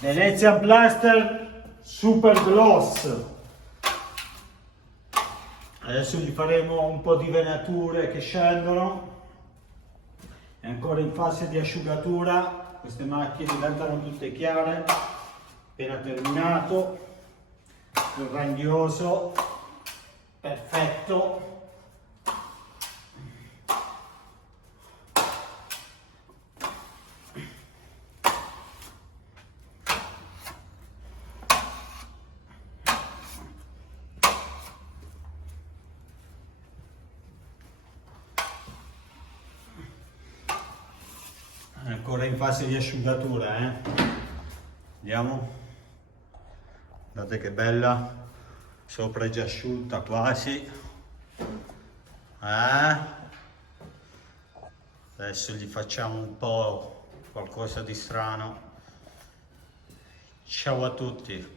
Venezian Plaster Super Gloss. Adesso gli faremo un po' di venature che scendono. È ancora in fase di asciugatura, queste macchie diventano tutte chiare. Appena terminato, grandioso, perfetto. È ancora in fase di asciugatura, Vediamo. Guardate che bella, sopra è già asciutta quasi. Adesso gli facciamo un po' qualcosa di strano. Ciao a tutti.